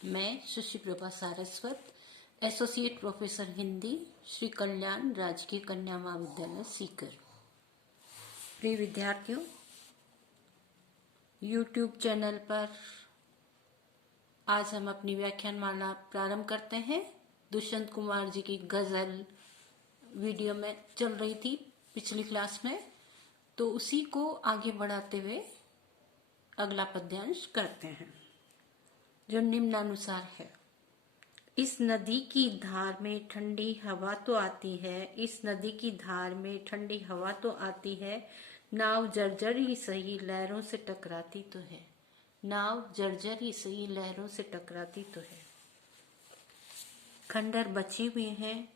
मैं सुश्री Saraswat, associate professor Hindi, Shri Kalyan राजकीय कन्या महाविद्यालय सीकर। प्रिय विद्यार्थियों, यूट्यूब चैनल पर आज हम अपनी व्याख्यान माला प्रारंभ करते हैं। दुष्यंत कुमार जी की गजल वीडियो में चल रही थी पिछली क्लास में, तो उसी को आगे बढ़ाते हुए अगला पद्यांश करते हैं, जो निम्नानुसार है। इस नदी की धार में ठंडी हवा तो आती है, इस नदी की धार में ठंडी हवा तो आती है, नाव जर्जर ही सही लहरों से टकराती तो है, नाव जर्जर ही सही लहरों से टकराती तो है। खंडहर बचे हुए हैं,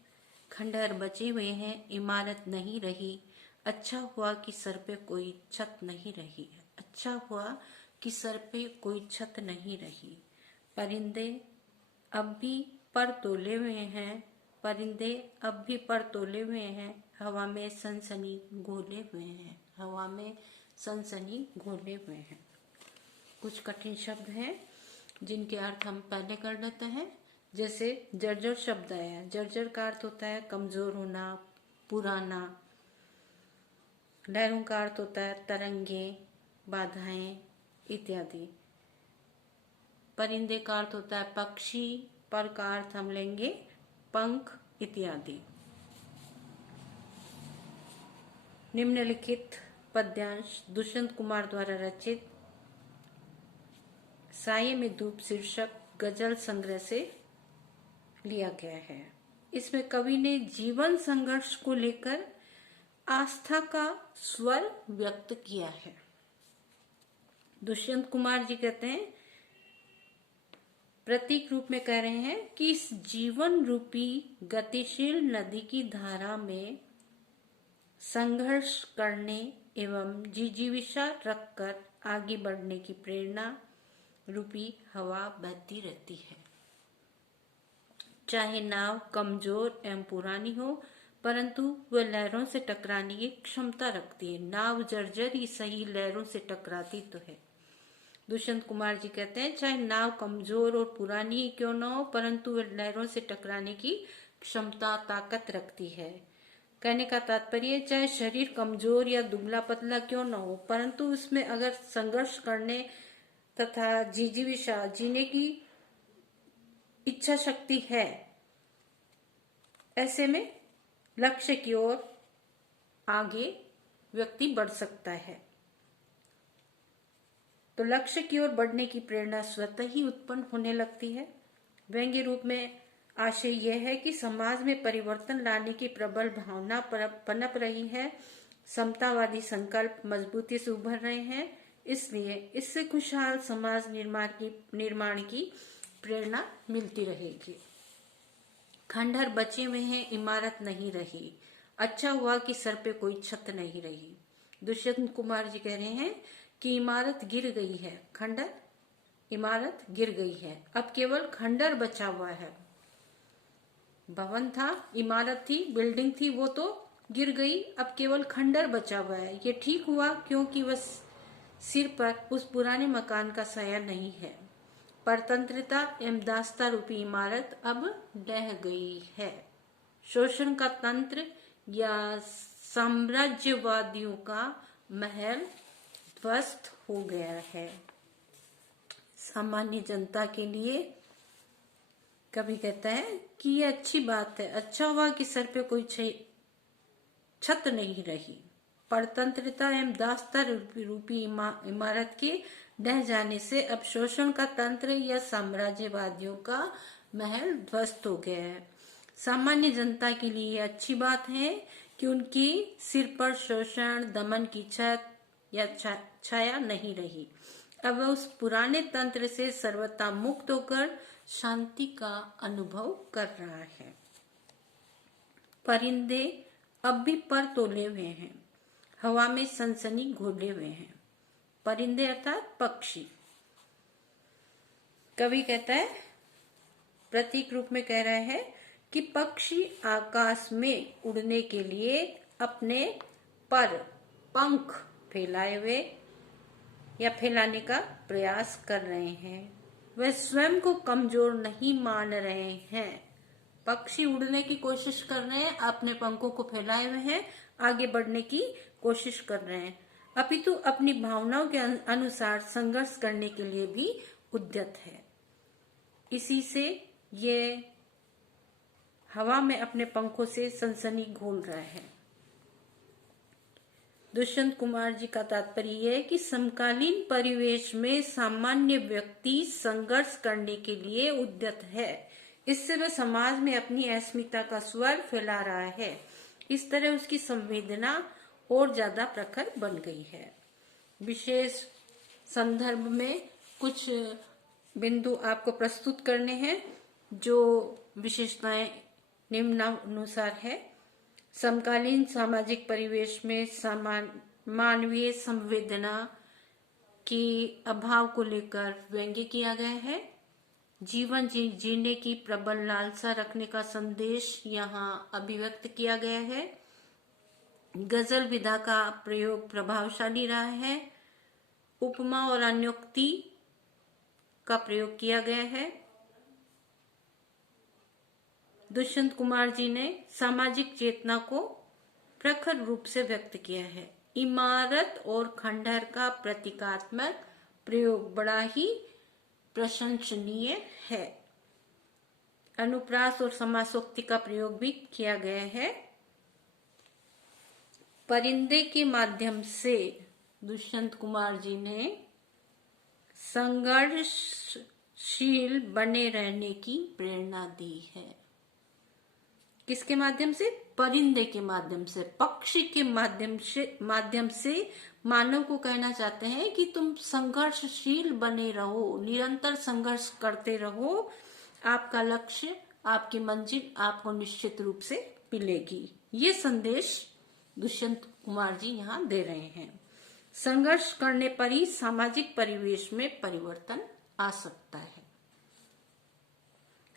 खंडहर बचे हुए हैं, इमारत नहीं रही, अच्छा हुआ कि सर पे कोई छत नहीं रही, अच्छा हुआ कि सर पे कोई छत नहीं रही। परिंदे अब भी पर तोले हुए हैं, परिंदे अब भी पर तोले हुए हैं, हवा में सनसनी घोले हुए हैं, हवा में सनसनी घोले हुए हैं। कुछ कठिन शब्द हैं जिनके अर्थ हम पहले कर लेते हैं। जैसे जर्जर शब्द आया, जर्जर का अर्थ होता है कमजोर होना, पुराना। लहरों का अर्थ होता है तरंगे, बाधाएं इत्यादि। परिंदे का अर्थ होता है पक्षी, पर का अर्थ हम लेंगे पंख इत्यादि। निम्नलिखित पद्यांश दुष्यंत कुमार द्वारा रचित साये में धूप शीर्षक गजल संग्रह से लिया गया है। इसमें कवि ने जीवन संघर्ष को लेकर आस्था का स्वर व्यक्त किया है। दुष्यंत कुमार जी कहते हैं, प्रतीक रूप में कह रहे हैं कि इस जीवन रूपी गतिशील नदी की धारा में संघर्ष करने एवं जिजीविषा रखकर आगे बढ़ने की प्रेरणा रूपी हवा बहती रहती है। चाहे नाव कमजोर एवं पुरानी हो, परंतु वह लहरों से टकराने की क्षमता रखती है। नाव जर्जर ही सही लहरों से टकराती तो है। दुष्यंत कुमार जी कहते हैं, चाहे नाव कमजोर और पुरानी ही क्यों न हो, परंतु वह लहरों से टकराने की क्षमता ताकत रखती है। कहने का तात्पर्य, चाहे शरीर कमजोर या दुबला पतला क्यों न हो, परंतु उसमें अगर संघर्ष करने तथा जिजीविषा जीने की इच्छा शक्ति है, ऐसे में लक्ष्य की ओर आगे व्यक्ति बढ़ सकता है। तो लक्ष्य की ओर बढ़ने की प्रेरणा स्वतः ही उत्पन्न होने लगती है। व्यंग्य रूप में आशय यह है कि समाज में परिवर्तन लाने की प्रबल भावना पनप रही है, समतावादी संकल्प मजबूती से उभर रहे हैं, इसलिए इससे खुशहाल समाज निर्माण की प्रेरणा मिलती रहेगी। खंडहर बचे हुए हैं, इमारत नहीं रही, अच्छा हुआ कि सर पे कोई छत नहीं रही। दुष्यंत कुमार जी कह रहे हैं कि इमारत गिर गई है, खंडहर इमारत गिर गई है, अब केवल खंडहर बचा हुआ है। भवन था, इमारत थी, बिल्डिंग थी, वो तो गिर गई, अब केवल खंडहर बचा हुआ है। ये ठीक हुआ क्योंकि वह सिर पर उस पुराने मकान का साया नहीं है। परतंत्रता एवं दासता रूपी इमारत अब ढह गई है। शोषण का तंत्र या साम्राज्यवादियों का महल ध्वस्त हो गया है। सामान्य जनता के लिए कवि कहता है कि ये अच्छी बात है, अच्छा हुआ कि सर पे कोई छत नहीं रही। परतंत्रता एवं दासता रूपी इमारत के ढह जाने से अब शोषण का तंत्र या साम्राज्यवादियों का महल ध्वस्त हो गया है। सामान्य जनता के लिए अच्छी बात है कि उनकी सिर पर शोषण दमन की छत या छाया नहीं रही। अब वह उस पुराने तंत्र से सर्वथा मुक्त होकर शांति का अनुभव कर रहा है। परिंदे अब भी पर तोले हुए हैं, हवा में सनसनी घोले हुए हैं। परिंदे अर्थात पक्षी। कवि कहता है, प्रतीक रूप में कह रहा है कि पक्षी आकाश में उड़ने के लिए अपने पर पंख फैलाए हुए या फैलाने का प्रयास कर रहे हैं। वे स्वयं को कमजोर नहीं मान रहे हैं। पक्षी उड़ने की कोशिश कर रहे हैं, अपने पंखों को फैलाए हुए हैं, आगे बढ़ने की कोशिश कर रहे हैं, अपितु अपनी भावनाओं के अनुसार संघर्ष करने के लिए भी उद्यत है। इसी से ये हवा में अपने पंखों से सनसनी घोल रहा है। दुष्यंत कुमार जी का तात्पर्य यह है कि समकालीन परिवेश में सामान्य व्यक्ति संघर्ष करने के लिए उद्यत है। इससे वह समाज में अपनी अस्मिता का स्वर फैला रहा है। इस तरह उसकी संवेदना और ज्यादा प्रखर बन गई है। विशेष संदर्भ में कुछ बिंदु आपको प्रस्तुत करने हैं, जो विशेषताएं निम्नानुसार है। समकालीन सामाजिक परिवेश में मानवीय संवेदना के अभाव को लेकर व्यंग्य किया गया है। जीवन जीने की प्रबल लालसा रखने का संदेश यहाँ अभिव्यक्त किया गया है। गजल विधा का प्रयोग प्रभावशाली रहा है। उपमा और अन्योक्ति का प्रयोग किया गया है। दुष्यंत कुमार जी ने सामाजिक चेतना को प्रखर रूप से व्यक्त किया है। इमारत और खंडहर का प्रतीकात्मक प्रयोग बड़ा ही प्रशंसनीय है। अनुप्रास और समासोक्ति का प्रयोग भी किया गया है। परिंदे के माध्यम से दुष्यंत कुमार जी ने संघर्षशील बने रहने की प्रेरणा दी है। किसके माध्यम से? परिंदे के माध्यम से, पक्षी के माध्यम से मानव को कहना चाहते हैं कि तुम संघर्षशील बने रहो, निरंतर संघर्ष करते रहो। आपका लक्ष्य, आपकी मंजिल आपको निश्चित रूप से मिलेगी। ये संदेश दुष्यंत कुमार जी यहाँ दे रहे हैं। संघर्ष करने पर ही सामाजिक परिवेश में परिवर्तन आ सकता है।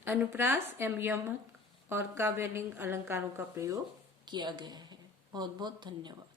अनुप्रास एवं यमक और काव्यलिंग अलंकारों का प्रयोग किया गया है। बहुत बहुत धन्यवाद।